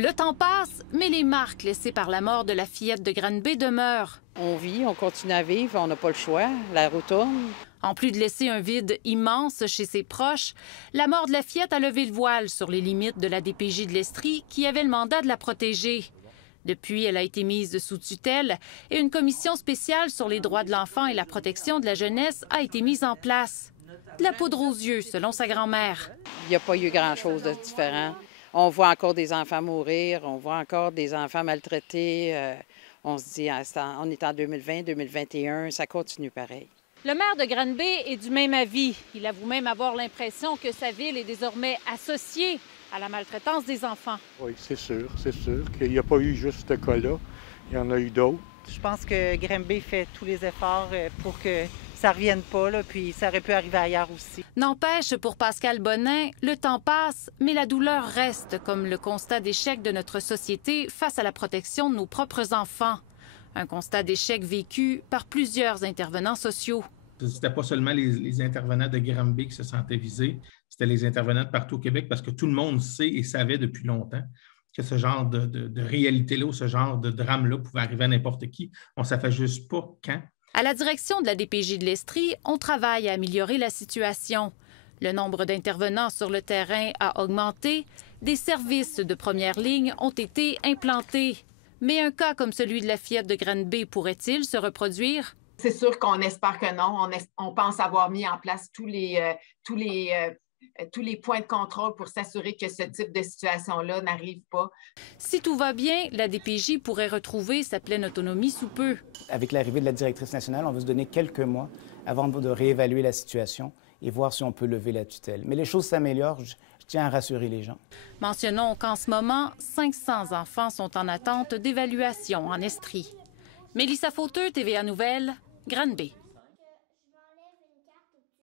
Le temps passe, mais les marques laissées par la mort de la fillette de Granby demeurent. On vit, on continue à vivre, on n'a pas le choix, la roue tourne. En plus de laisser un vide immense chez ses proches, la mort de la fillette a levé le voile sur les limites de la DPJ de l'Estrie qui avait le mandat de la protéger. Depuis, elle a été mise sous tutelle et une commission spéciale sur les droits de l'enfant et la protection de la jeunesse a été mise en place. De la poudre aux yeux, selon sa grand-mère. Il n'y a pas eu grand-chose de différent. On voit encore des enfants mourir, on voit encore des enfants maltraités. On se dit, on est en 2020, 2021, ça continue pareil. Le maire de Granby est du même avis. Il avoue même avoir l'impression que sa ville est désormais associée à la maltraitance des enfants. Oui, c'est sûr qu'il n'y a pas eu juste ce cas-là. Il y en a eu d'autres. Je pense que Granby fait tous les efforts pour que ça ne revienne pas, là, puis ça aurait pu arriver ailleurs aussi. N'empêche, pour Pascal Bonin, le temps passe, mais la douleur reste, comme le constat d'échec de notre société face à la protection de nos propres enfants. Un constat d'échec vécu par plusieurs intervenants sociaux. C'était pas seulement les intervenants de Granby qui se sentaient visés, c'était les intervenants de partout au Québec parce que tout le monde sait et savait depuis longtemps que ce genre de réalité-là ou ce genre de drame-là pouvait arriver à n'importe qui. On ne savait juste pas quand. À la direction de la DPJ de l'Estrie, on travaille à améliorer la situation. Le nombre d'intervenants sur le terrain a augmenté, des services de première ligne ont été implantés. Mais un cas comme celui de la fillette de Granby pourrait-il se reproduire? C'est sûr qu'on espère que non. On pense avoir mis en place tous les points de contrôle pour s'assurer que ce type de situation-là n'arrive pas. Si tout va bien, la DPJ pourrait retrouver sa pleine autonomie sous peu. Avec l'arrivée de la directrice nationale, on veut se donner quelques mois avant de réévaluer la situation et voir si on peut lever la tutelle. Mais les choses s'améliorent, je tiens à rassurer les gens. Mentionnons qu'en ce moment, 500 enfants sont en attente d'évaluation en Estrie. Mélissa Fauteux, TVA Nouvelles, Granby.